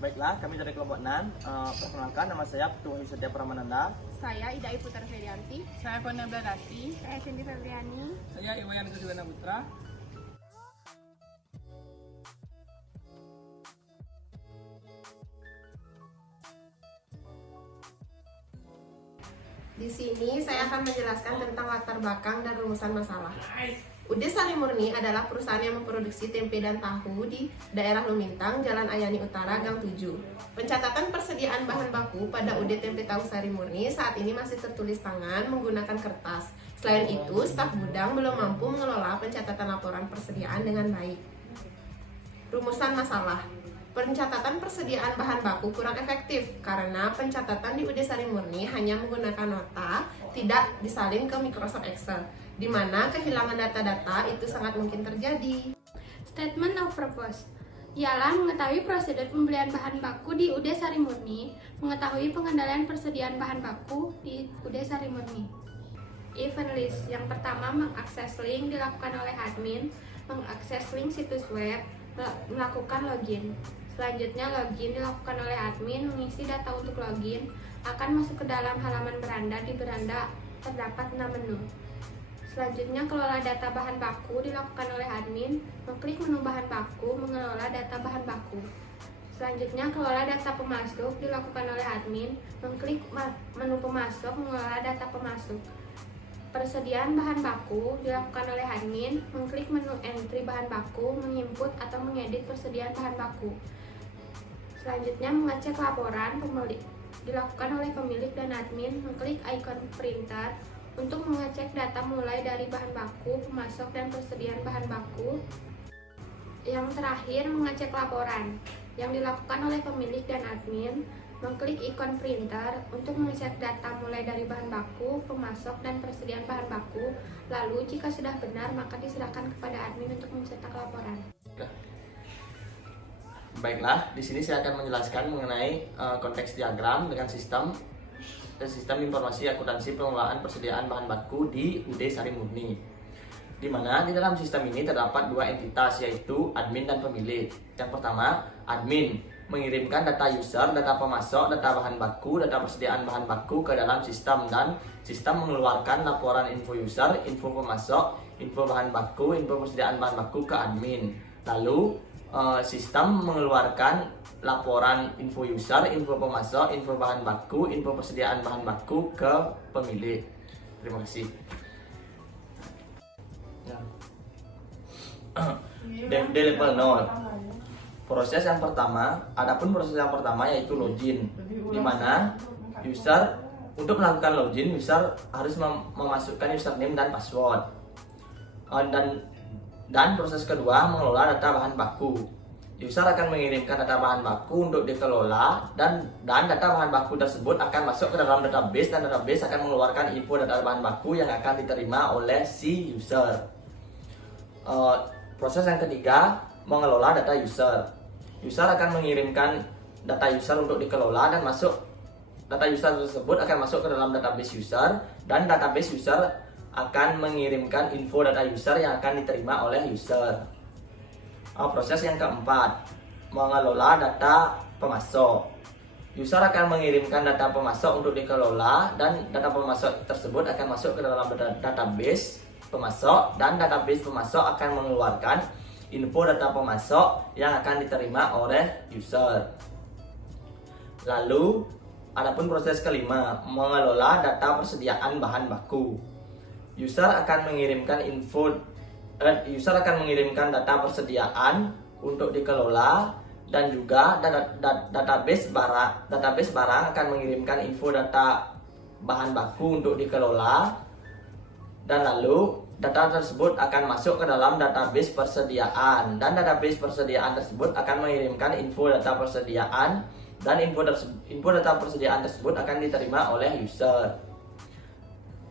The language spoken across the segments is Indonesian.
Baiklah, kami dari kelompok NAN. Perkenalkan, nama saya Putu Setia Pramananda. Saya Ida Putra Ferianti. Saya Fana Bladasti. Saya Cindy Febriani. Saya Iwayan Kujuwana Putra. Di sini saya akan menjelaskan tentang latar belakang dan rumusan masalah. UD Sari Murni adalah perusahaan yang memproduksi tempe dan tahu di daerah Lumintang, Jalan Ayani Utara, Gang 7. Pencatatan persediaan bahan baku pada UD Tempe Tahu Sari Murni saat ini masih tertulis tangan menggunakan kertas. Selain itu, staf gudang belum mampu mengelola pencatatan laporan persediaan dengan baik. Rumusan masalah. Pencatatan persediaan bahan baku kurang efektif karena pencatatan di UD Sari Murni hanya menggunakan nota, tidak disalin ke Microsoft Excel, di mana kehilangan data-data itu sangat mungkin terjadi. Statement of purpose ialah mengetahui prosedur pembelian bahan baku di UD Sari Murni, mengetahui pengendalian persediaan bahan baku di UD Sari Murni. Event list yang pertama, mengakses link dilakukan oleh admin, mengakses link situs web, melakukan login. Selanjutnya, login dilakukan oleh admin, mengisi data untuk login, akan masuk ke dalam halaman beranda. Di beranda terdapat 6 menu. Selanjutnya, kelola data bahan baku dilakukan oleh admin, mengklik menu bahan baku, mengelola data bahan baku. Selanjutnya, kelola data pemasok dilakukan oleh admin, mengklik menu pemasok, mengelola data pemasok. Persediaan bahan baku dilakukan oleh admin, mengklik menu entry bahan baku, menginput atau mengedit persediaan bahan baku. Selanjutnya, mengecek laporan pemilik dilakukan oleh pemilik dan admin, mengklik icon printer untuk mengecek data mulai dari bahan baku, pemasok, dan persediaan bahan baku. Yang terakhir, mengecek laporan yang dilakukan oleh pemilik dan admin, mengklik ikon printer untuk mengecek data mulai dari bahan baku, pemasok, dan persediaan bahan baku. Lalu, jika sudah benar, maka diserahkan kepada admin untuk mencetak laporan. Baiklah, di sini saya akan menjelaskan mengenai konteks diagram dengan sistem informasi akuntansi pengelolaan persediaan bahan baku di UD Sari Murni. Di mana di dalam sistem ini terdapat dua entitas, yaitu admin dan pemilik. Yang pertama, admin mengirimkan data user, data pemasok, data bahan baku, data persediaan bahan baku ke dalam sistem, dan sistem mengeluarkan laporan info user, info pemasok, info bahan baku, info persediaan bahan baku ke admin. Lalu sistem mengeluarkan laporan info user, info pemasok, info bahan baku, info persediaan bahan baku ke pemilik. Terima kasih. DFD level 0. Proses yang pertama, yaitu login, di mana user untuk melakukan login, user harus memasukkan username dan password. Dan proses kedua, mengelola data bahan baku. User akan mengirimkan data bahan baku untuk dikelola, dan data bahan baku tersebut akan masuk ke dalam database, dan database akan mengeluarkan info data bahan baku yang akan diterima oleh si user. Proses yang ketiga, mengelola data user. User akan mengirimkan data user untuk dikelola, dan data user tersebut akan masuk ke dalam database user, dan database user akan mengirimkan info data user yang akan diterima oleh user. Proses yang keempat, mengelola data pemasok. User akan mengirimkan data pemasok untuk dikelola, dan data pemasok tersebut akan masuk ke dalam database pemasok, dan database pemasok akan mengeluarkan info data pemasok yang akan diterima oleh user. Lalu, adapun proses kelima, mengelola data persediaan bahan baku. User akan mengirimkan data persediaan untuk dikelola, dan juga database barang akan mengirimkan info data bahan baku untuk dikelola, dan lalu data tersebut akan masuk ke dalam database persediaan, dan database persediaan tersebut akan mengirimkan info data persediaan, dan info data persediaan tersebut akan diterima oleh user.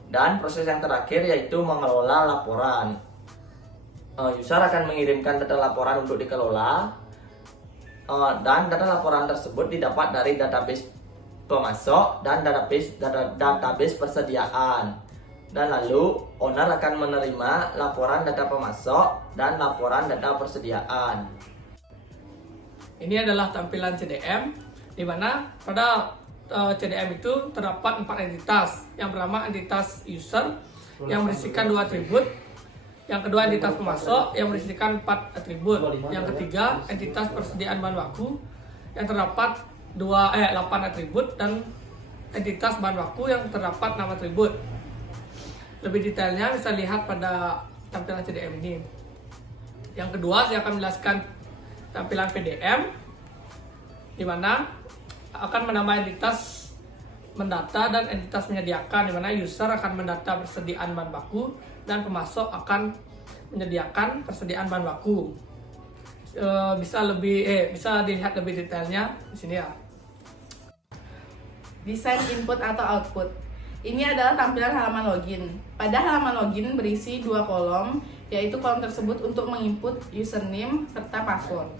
Dan proses yang terakhir, yaitu mengelola laporan. User akan mengirimkan data laporan untuk dikelola, dan data laporan tersebut didapat dari database pemasok dan database persediaan. Dan lalu owner akan menerima laporan data pemasok dan laporan data persediaan. Ini adalah tampilan CDM, di mana pada CDM itu terdapat 4 entitas. Yang pertama entitas user yang berisikan 2 atribut. Yang kedua entitas pemasok yang berisikan 4 atribut. Yang ketiga entitas persediaan bahan baku yang terdapat 8 atribut, dan entitas bahan baku yang terdapat 6 atribut. Lebih detailnya bisa lihat pada tampilan CDM ini. Yang kedua saya akan menjelaskan tampilan PDM, di mana akan menambah entitas mendata dan entitas menyediakan, di mana user akan mendata persediaan bahan baku dan pemasok akan menyediakan persediaan bahan baku. Bisa dilihat lebih detailnya di sini ya. Desain input atau output. Ini adalah tampilan halaman login. Pada halaman login berisi 2 kolom, yaitu kolom tersebut untuk menginput username serta password.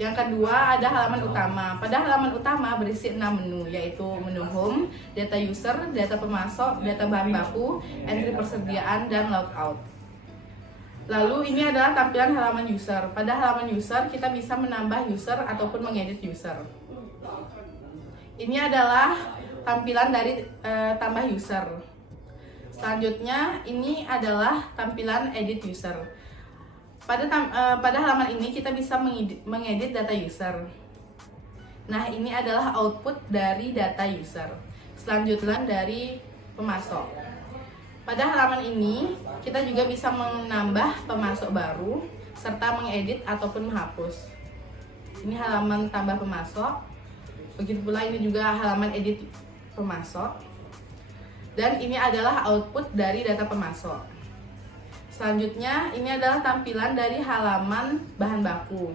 Yang kedua ada halaman utama. Pada halaman utama berisi 6 menu, yaitu menu home, data user, data pemasok, data bahan baku, entry persediaan, dan logout. Lalu ini adalah tampilan halaman user. Pada halaman user kita bisa menambah user ataupun mengedit user. Ini adalah tampilan dari tambah user. Selanjutnya ini adalah tampilan edit user. Pada halaman ini kita bisa mengedit data user. Nah, ini adalah output dari data user. Selanjutnya dari pemasok. Pada halaman ini kita juga bisa menambah pemasok baru serta mengedit ataupun menghapus. Ini halaman tambah pemasok. Begitu pula ini juga halaman edit pemasok. Dan ini adalah output dari data pemasok. Selanjutnya ini adalah tampilan dari halaman bahan baku.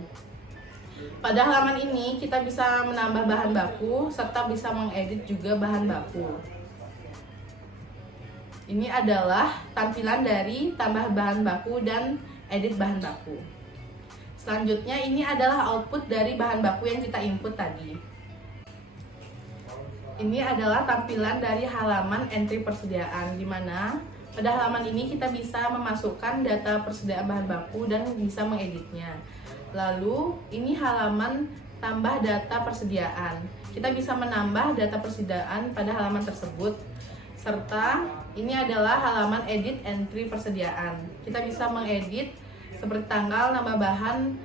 Pada halaman ini kita bisa menambah bahan baku serta bisa mengedit juga bahan baku. Ini adalah tampilan dari tambah bahan baku dan edit bahan baku. Selanjutnya ini adalah output dari bahan baku yang kita input tadi. Ini adalah tampilan dari halaman entry persediaan, di mana pada halaman ini kita bisa memasukkan data persediaan bahan baku dan bisa mengeditnya. Lalu ini halaman tambah data persediaan. Kita bisa menambah data persediaan pada halaman tersebut. Serta ini adalah halaman edit entry persediaan. Kita bisa mengedit seperti tanggal, nama bahan,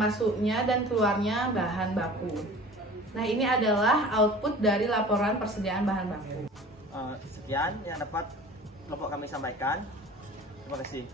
masuknya dan keluarnya bahan baku. Nah, ini adalah output dari laporan persediaan bahan baku. Sekian yang dapat kelompok kami sampaikan. Terima kasih.